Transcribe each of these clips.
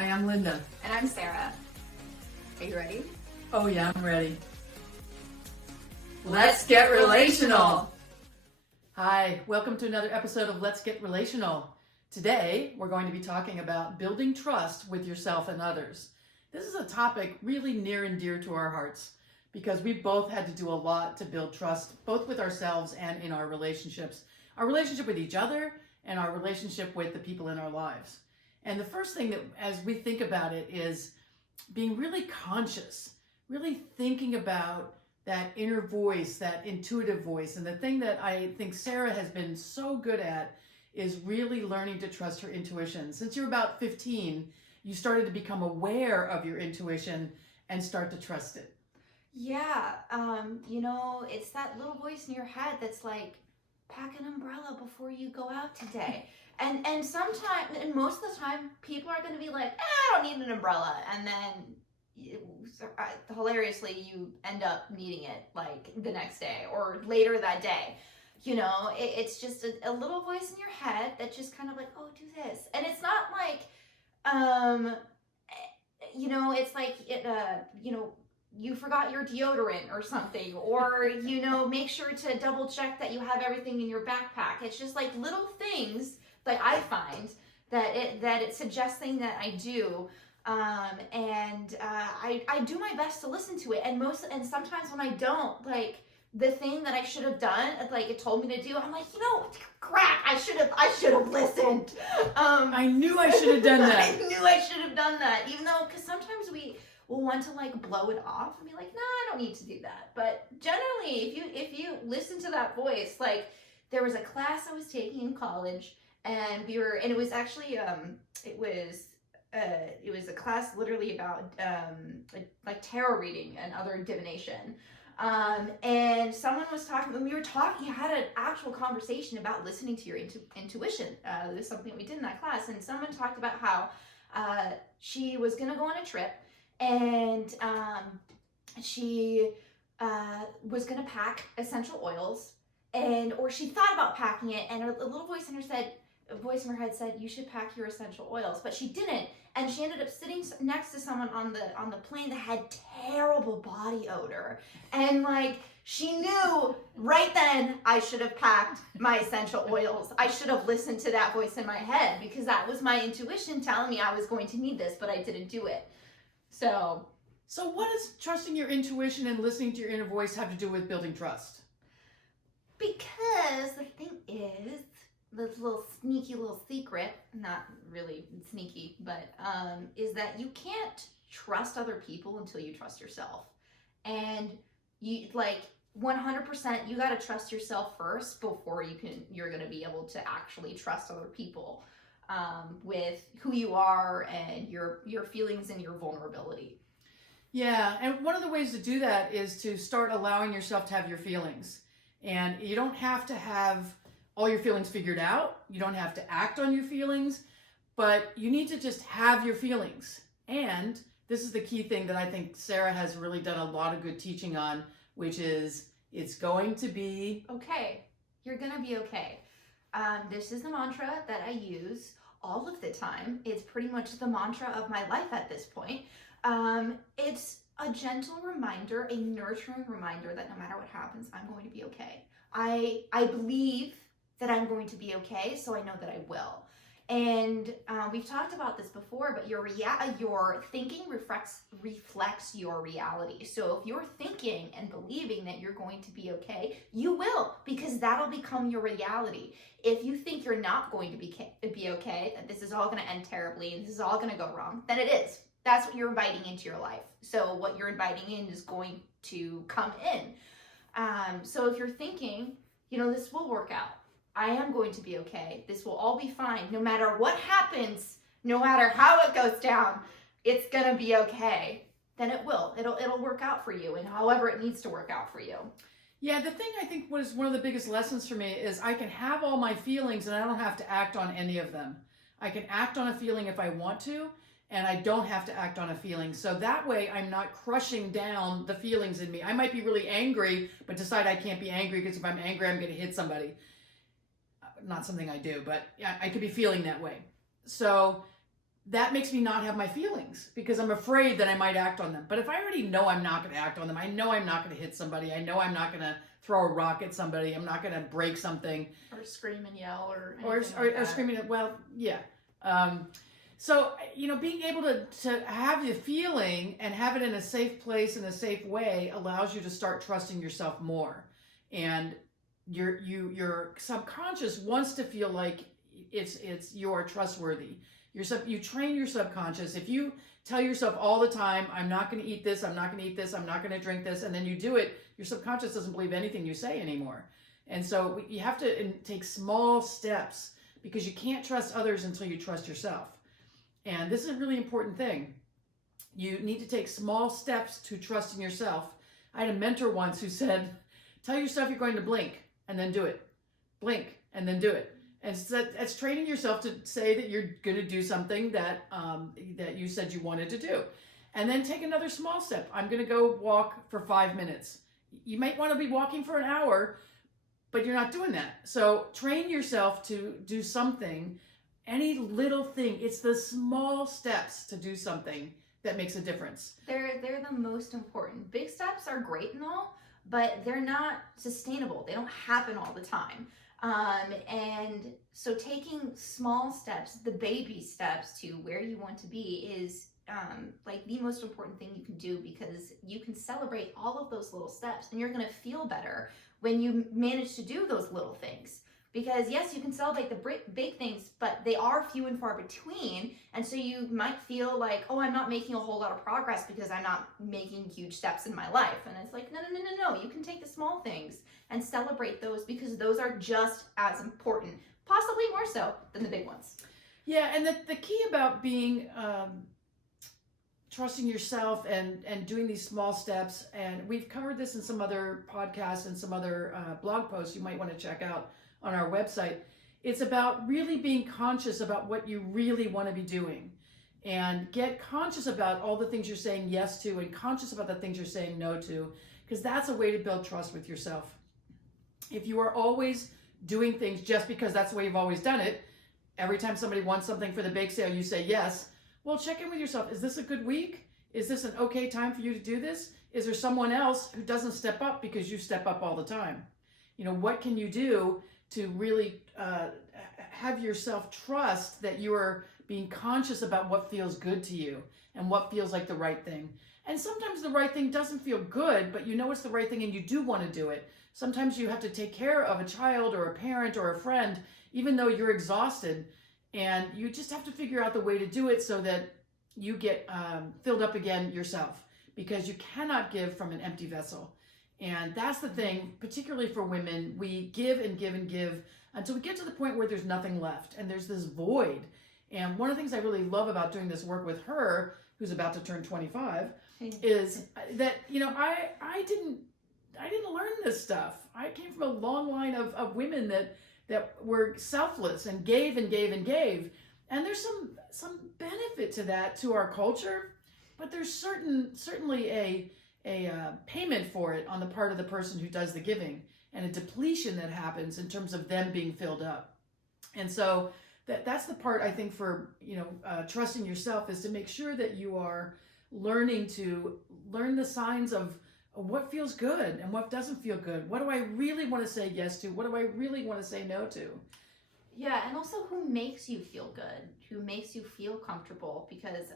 Hi, I'm Linda. And I'm Sarah. Are you ready? Oh yeah, I'm ready. Let's get relational. Hi, welcome to another episode of Let's Get Relational. Today, we're going to be talking about building trust with yourself and others. This is a topic really near and dear to our hearts because we both had to do a lot to build trust, both with ourselves and in our relationships. Our relationship with each other and our relationship with the people in our lives. And the first thing that, as we think about it, is being really conscious, really thinking about that inner voice, that intuitive voice. And the thing that I think Sarah has been so good at is really learning to trust her intuition. Since you're about 15, you started to become aware of your intuition and start to trust it. Yeah, it's that little voice in your head that's like, pack an umbrella before you go out today. And sometimes, and most of the time, people are going to be like, I don't need an umbrella. And then, hilariously, you end up needing it like the next day or later that day. You know, it's just a little voice in your head that just kind of like, oh, do this. And it's not like, it's like, you forgot your deodorant or something, or, make sure to double check that you have everything in your backpack. It's just like little things that I find that it's suggesting that I do. I do my best to listen to it. And sometimes when I don't, like the thing that I should have done, like it told me to do, I'm like, crap, I should have listened. I knew I should have done that. I knew I should have done that, even though, because sometimes we'll want to like blow it off and be like, no, I don't need to do that. But generally, if you listen to that voice, like there was a class I was taking in college, and it was actually it was a class literally about like tarot reading and other divination. And someone was talking, when we were talking, had an actual conversation about listening to your intuition. It was something we did in that class, and someone talked about how she was going to go on a trip, and she was going to pack essential oils, or she thought about packing it, and a little voice in her head said, you should pack your essential oils, but she didn't. And she ended up sitting next to someone on the plane that had terrible body odor. And like, she knew right then I should have packed my essential oils. I should have listened to that voice in my head, because that was my intuition telling me I was going to need this, but I didn't do it. So what does trusting your intuition and listening to your inner voice have to do with building trust? Because the thing is, this little sneaky little secret, not really sneaky, but is that you can't trust other people until you trust yourself. And you, like, 100%, you got to trust yourself first before you're going to be able to actually trust other people with who you are and your feelings and your vulnerability. Yeah, and one of the ways to do that is to start allowing yourself to have your feelings. And you don't have to have all your feelings figured out. You don't have to act on your feelings, but you need to just have your feelings. And this is the key thing that I think Sarah has really done a lot of good teaching on, which is it's going to be okay. You're going to be okay. This is the mantra that I use all of the time. It's pretty much the mantra of my life at this point. It's a gentle reminder, a nurturing reminder that no matter what happens, I'm going to be okay. I believe that I'm going to be okay, so I know that I will. And we've talked about this before, but your thinking reflects your reality. So if you're thinking and believing that you're going to be okay, you will, because that'll become your reality. If you think you're not going to be okay, that this is all going to end terribly and this is all going to go wrong, then it is. That's what you're inviting into your life. So what you're inviting in is going to come in. So if you're thinking, this will work out, I am going to be okay, this will all be fine, no matter what happens, no matter how it goes down, it's gonna be okay, then it will. It'll work out for you, and however it needs to work out for you. Yeah, the thing I think was one of the biggest lessons for me is I can have all my feelings and I don't have to act on any of them. I can act on a feeling if I want to, and I don't have to act on a feeling. So that way I'm not crushing down the feelings in me. I might be really angry, but decide I can't be angry because if I'm angry, I'm going to hit somebody. Not something I do, but I could be feeling that way. So that makes me not have my feelings because I'm afraid that I might act on them. But if I already know I'm not going to act on them, I know I'm not going to hit somebody, I know I'm not going to throw a rock at somebody, I'm not going to break something. Or scream and yell or screaming at, well, yeah. So, being able to have the feeling and have it in a safe place, in a safe way, allows you to start trusting yourself more. And your subconscious wants to feel like you're trustworthy. You train your subconscious. If you tell yourself all the time, I'm not going to eat this, I'm not going to eat this, I'm not going to drink this, and then you do it, your subconscious doesn't believe anything you say anymore. And so you have to take small steps because you can't trust others until you trust yourself. And this is a really important thing. You need to take small steps to trusting yourself. I had a mentor once who said, tell yourself you're going to blink and then do it. Blink and then do it. And it's training yourself to say that you're going to do something that you said you wanted to do. And then take another small step. I'm going to go walk for 5 minutes. You might want to be walking for an hour, but you're not doing that. So train yourself to do something, any little thing. It's the small steps to do something that makes a difference. They're the most important. Big steps are great and all, but they're not sustainable. They don't happen all the time. And so taking small steps, the baby steps to where you want to be is like the most important thing you can do, because you can celebrate all of those little steps and you're going to feel better when you manage to do those little things. Because yes, you can celebrate the big things, but they are few and far between. And so you might feel like, oh, I'm not making a whole lot of progress because I'm not making huge steps in my life. And it's like, no. You can take the small things and celebrate those, because those are just as important, possibly more so than the big ones. Yeah, and the key about being trusting yourself and doing these small steps, and we've covered this in some other podcasts and some other blog posts you might want to check out on our website. It's about really being conscious about what you really want to be doing, and get conscious about all the things you're saying yes to and conscious about the things you're saying no to, because that's a way to build trust with yourself. If you are always doing things just because that's the way you've always done it, every time somebody wants something for the bake sale, you say yes. Well, check in with yourself. Is this a good week? Is this an okay time for you to do this? Is there someone else who doesn't step up because you step up all the time? What can you do to really have yourself trust that you are being conscious about what feels good to you and what feels like the right thing? And sometimes the right thing doesn't feel good, but you know it's the right thing and you do want to do it. Sometimes you have to take care of a child or a parent or a friend, even though you're exhausted, and you just have to figure out the way to do it so that you get filled up again yourself, because you cannot give from an empty vessel. And that's the thing, particularly for women. We give and give and give until we get to the point where there's nothing left and there's this void. And one of the things I really love about doing this work with her, who's about to turn 25, is that, I didn't learn this stuff. I came from a long line of women that were selfless and gave and gave and gave. And there's some benefit to that, to our culture, but there's certainly a payment for it on the part of the person who does the giving, and a depletion that happens in terms of them being filled up. And so that's the part, I think, for trusting yourself, is to make sure that you are learn the signs of what feels good and what doesn't feel good. What do I really want to say yes to? What do I really want to say no to? Yeah, and also who makes you feel good, who makes you feel comfortable, because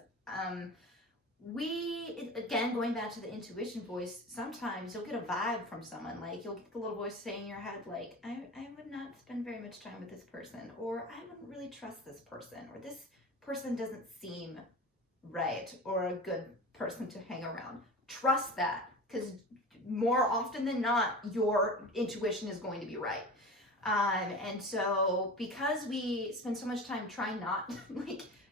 again, going back to the intuition voice, sometimes you'll get a vibe from someone, like you'll get the little voice saying in your head, like, I would not spend very much time with this person, or I wouldn't really trust this person, or this person doesn't seem right or a good person to hang around. Trust that, because more often than not, your intuition is going to be right. And so because we spend so much time trying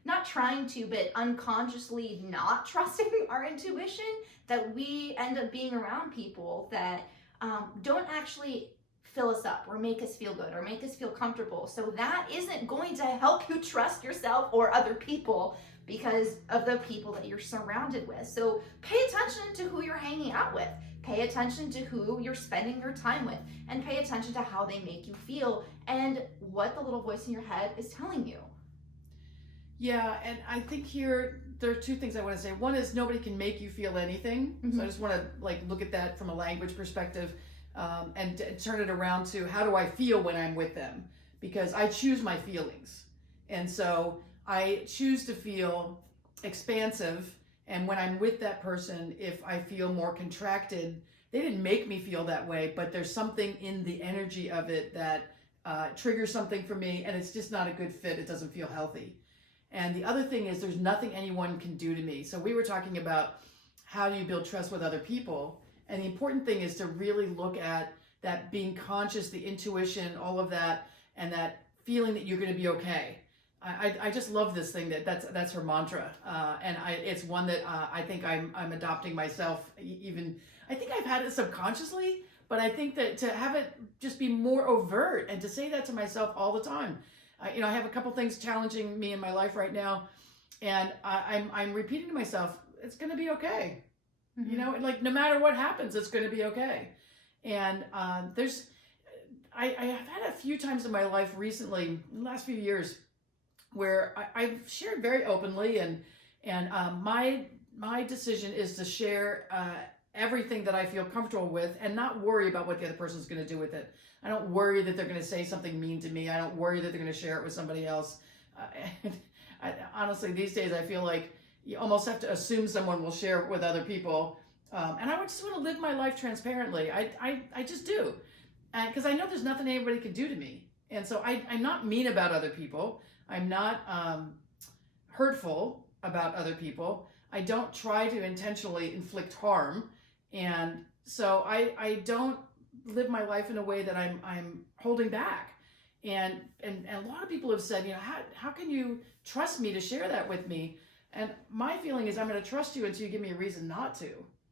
not trying to, but unconsciously not trusting our intuition, that we end up being around people that don't actually fill us up or make us feel good or make us feel comfortable. So that isn't going to help you trust yourself or other people, because of the people that you're surrounded with. So pay attention to who you're hanging out with. Pay attention to who you're spending your time with, and pay attention to how they make you feel and what the little voice in your head is telling you. Yeah, and I think here there are two things I want to say. One is nobody can make you feel anything. So I just want to like look at that from a language perspective, and turn it around to how do I feel when I'm with them? Because I choose my feelings, and so I choose to feel expansive. And when I'm with that person, if I feel more contracted, they didn't make me feel that way, but there's something in the energy of it that triggers something for me, and it's just not a good fit. It doesn't feel healthy. And the other thing is there's nothing anyone can do to me. So we were talking about how do you build trust with other people. And the important thing is to really look at that being conscious, the intuition, all of that, and that feeling that you're going to be okay. I just love this thing that's her mantra. And it's one that I think I'm adopting myself. Even I think I've had it subconsciously, but I think that to have it just be more overt and to say that to myself all the time. I have a couple things challenging me in my life right now, and I'm repeating to myself, it's going to be okay. Like no matter what happens, it's going to be okay. And I have had a few times in my life recently, in the last few years, where I've shared very openly, and my decision is to share everything that I feel comfortable with and not worry about what the other person's going to do with it. I don't worry that they're going to say something mean to me. I don't worry that they're going to share it with somebody else. Honestly, these days I feel like you almost have to assume someone will share it with other people. And I just want to live my life transparently. I just do. Because I know there's nothing anybody can do to me. And so I'm not mean about other people. I'm not hurtful about other people. I don't try to intentionally inflict harm. And so I don't live my life in a way that I'm holding back. And a lot of people have said, how can you trust me to share that with me? And my feeling is I'm going to trust you until you give me a reason not to.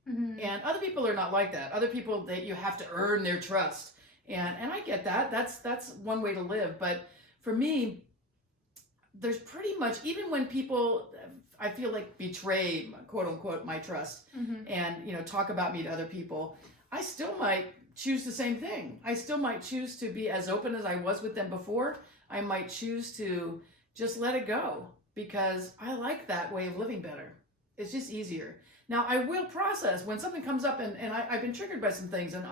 And other people are not like that. Other people, that you have to earn their trust. And I get that. That's one way to live. But for me, there's pretty much, even when people, I feel like, betray, quote unquote, my trust, and talk about me to other people, I still might choose the same thing. I still might choose to be as open as I was with them before. I might choose to just let it go because I like that way of living better. It's just easier. Now I will process when something comes up, and I've been triggered by some things, and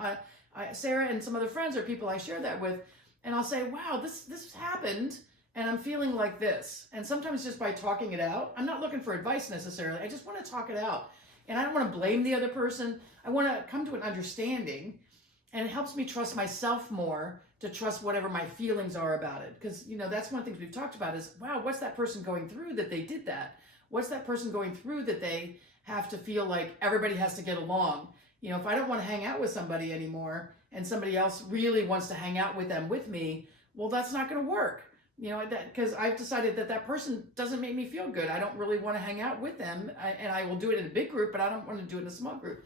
Sarah and some other friends or people I share that with, and I'll say, wow, this happened, and I'm feeling like this. And sometimes just by talking it out, I'm not looking for advice necessarily. I just want to talk it out. And I don't want to blame the other person. I want to come to an understanding, and it helps me trust myself more, to trust whatever my feelings are about it. Because, that's one of the things we've talked about is, wow, what's that person going through that they did that? What's that person going through that they have to feel like everybody has to get along? If I don't want to hang out with somebody anymore and somebody else really wants to hang out with them with me, well, that's not going to work. Because I've decided that person doesn't make me feel good. I don't really want to hang out with them, and I will do it in a big group, but I don't want to do it in a small group.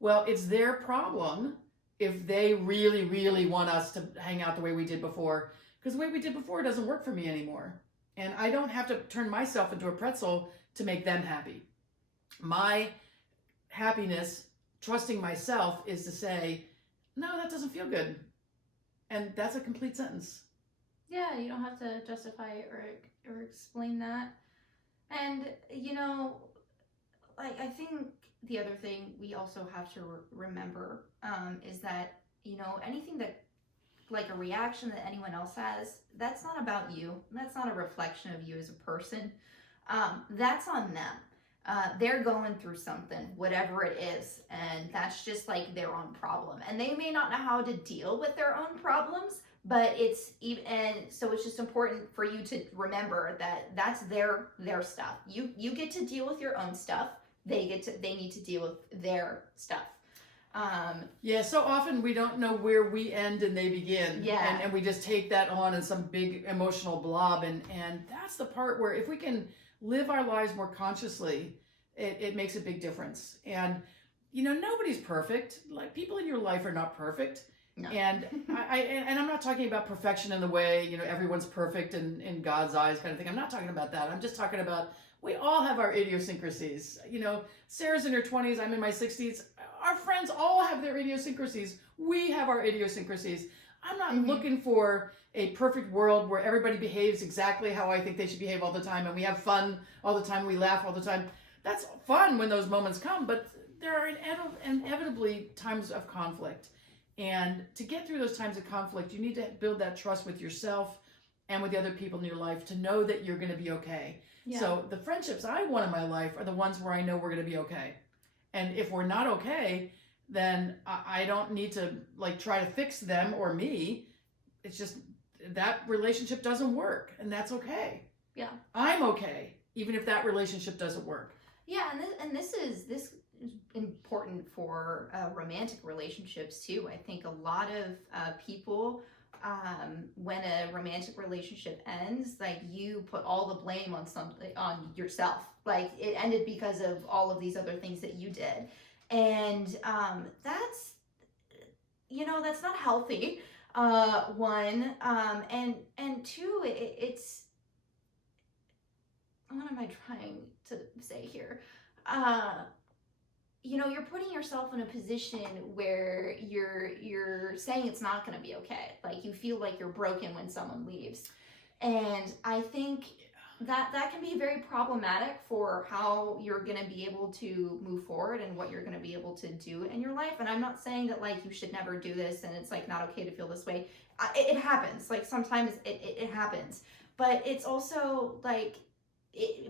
Well, it's their problem if they really, really want us to hang out the way we did before, because the way we did before doesn't work for me anymore. And I don't have to turn myself into a pretzel to make them happy. My happiness, trusting myself, is to say, no, that doesn't feel good. And that's a complete sentence. Yeah, you don't have to justify it or explain that. And, I think the other thing we also have to remember is that, anything that, like a reaction that anyone else has, that's not about you. That's not a reflection of you as a person. That's on them. They're going through something, whatever it is, and that's just like their own problem. And they may not know how to deal with their own problems, but so it's just important for you to remember that that's their stuff. You get to deal with your own stuff. They need to deal with their stuff. So often we don't know where we end and they begin. Yeah. And we just take that on in some big emotional blob. And that's the part where if we can live our lives more consciously, it makes a big difference. And, nobody's perfect. Like, people in your life are not perfect. No. And I'm not talking about perfection in the way, everyone's perfect in God's eyes kind of thing. I'm not talking about that. I'm just talking about, we all have our idiosyncrasies. Sarah's in her 20s, I'm in my 60s. Our friends all have their idiosyncrasies. We have our idiosyncrasies. I'm not looking for a perfect world where everybody behaves exactly how I think they should behave all the time, and we have fun all the time, we laugh all the time. That's fun when those moments come, but there are inevitably times of conflict. And to get through those times of conflict, you need to build that trust with yourself and with the other people in your life to know that you're going to be okay. Yeah. So the friendships I want in my life are the ones where I know we're going to be okay. And if we're not okay, then I don't need to like try to fix them or me. It's just that relationship doesn't work, and that's okay. Yeah. I'm okay, even if that relationship doesn't work. Yeah, and this is important for romantic relationships too. I think a lot of people, when a romantic relationship ends, like you put all the blame on yourself. Like it ended because of all of these other things that you did, and that's not healthy. One, and two, it's what am I trying to say here? You're putting yourself in a position where you're saying it's not going to be okay. Like you feel like you're broken when someone leaves. And I think that can be very problematic for how you're going to be able to move forward and what you're going to be able to do in your life. And I'm not saying that like you should never do this and it's like not okay to feel this way. It happens. Like sometimes it happens. But it's also like,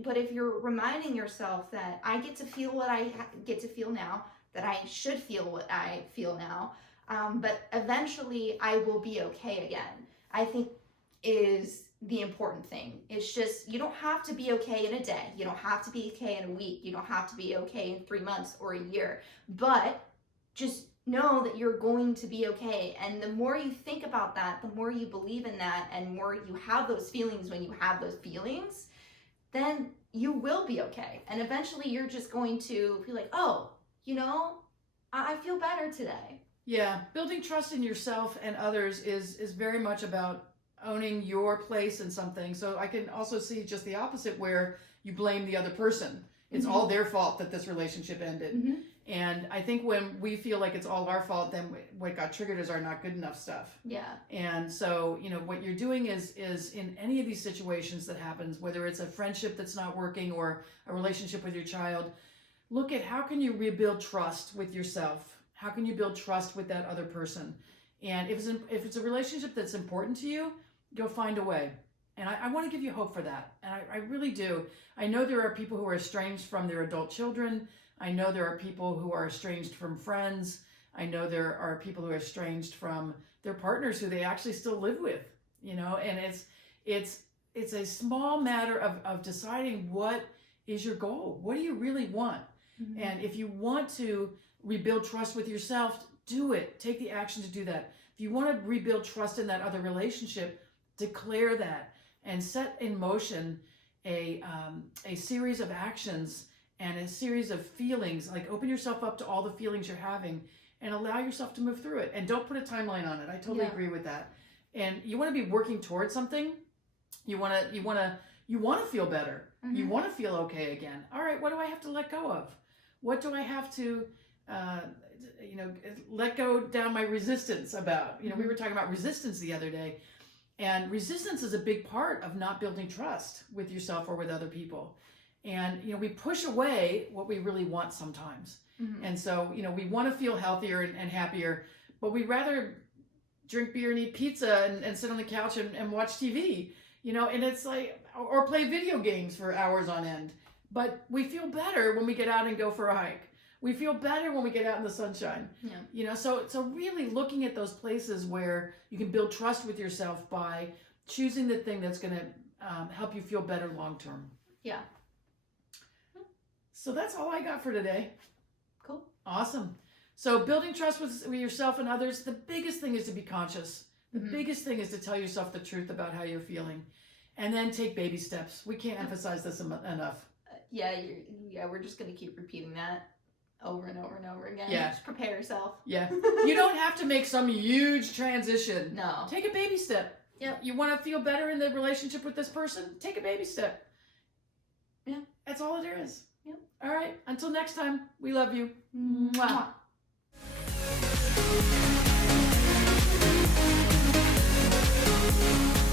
but if you're reminding yourself that I get to feel what I get to feel now, that I should feel what I feel now, but eventually I will be okay again, I think is the important thing. It's just, you don't have to be okay in a day. You don't have to be okay in a week. You don't have to be okay in 3 months or a year, but just know that you're going to be okay. And the more you think about that, the more you believe in that, and more you have those feelings when you have those feelings, then you will be okay. And eventually you're just going to feel like, oh, I feel better today. Yeah, building trust in yourself and others is very much about owning your place in something. So I can also see just the opposite, where you blame the other person. It's all their fault that this relationship ended. Mm-hmm. And I think when we feel like it's all our fault, then what got triggered is our not good enough stuff. Yeah. And so, what you're doing is in any of these situations that happens, whether it's a friendship that's not working or a relationship with your child, look at how can you rebuild trust with yourself? How can you build trust with that other person? And if it's a relationship that's important to you, go find a way. And I want to give you hope for that. And I really do. I know there are people who are estranged from their adult children. I know there are people who are estranged from friends. I know there are people who are estranged from their partners who they actually still live with, and it's a small matter of deciding what is your goal. What do you really want? Mm-hmm. And if you want to rebuild trust with yourself, do it. Take the action to do that. If you want to rebuild trust in that other relationship, declare that and set in motion a series of actions and a series of feelings. Like open yourself up to all the feelings you're having and allow yourself to move through it. And don't put a timeline on it. I totally agree with that. And you want to be working towards something. You want to feel better. Mm-hmm. You want to feel okay again. All right, what do I have to let go of? What do I have to let go down my resistance about? We were talking about resistance the other day. And resistance is a big part of not building trust with yourself or with other people. And, we push away what we really want sometimes. Mm-hmm. And so, we want to feel healthier and happier, but we'd rather drink beer and eat pizza and sit on the couch and watch TV, and it's like, or play video games for hours on end. But we feel better when we get out and go for a hike. We feel better when we get out in the sunshine. Yeah. So really looking at those places where you can build trust with yourself by choosing the thing that's going to help you feel better long term. Yeah. So that's all I got for today. Cool. Awesome. So building trust with yourself and others, the biggest thing is to be conscious. The biggest thing is to tell yourself the truth about how you're feeling. And then take baby steps. We can't emphasize this enough. We're just going to keep repeating that over and over and over again. Yeah. Just prepare yourself. Yeah. You don't have to make some huge transition. No. Take a baby step. Yep. You want to feel better in the relationship with this person? Take a baby step. Yeah. That's all it is. Yep. All right. Until next time, we love you. Mwah. Mwah. Bye.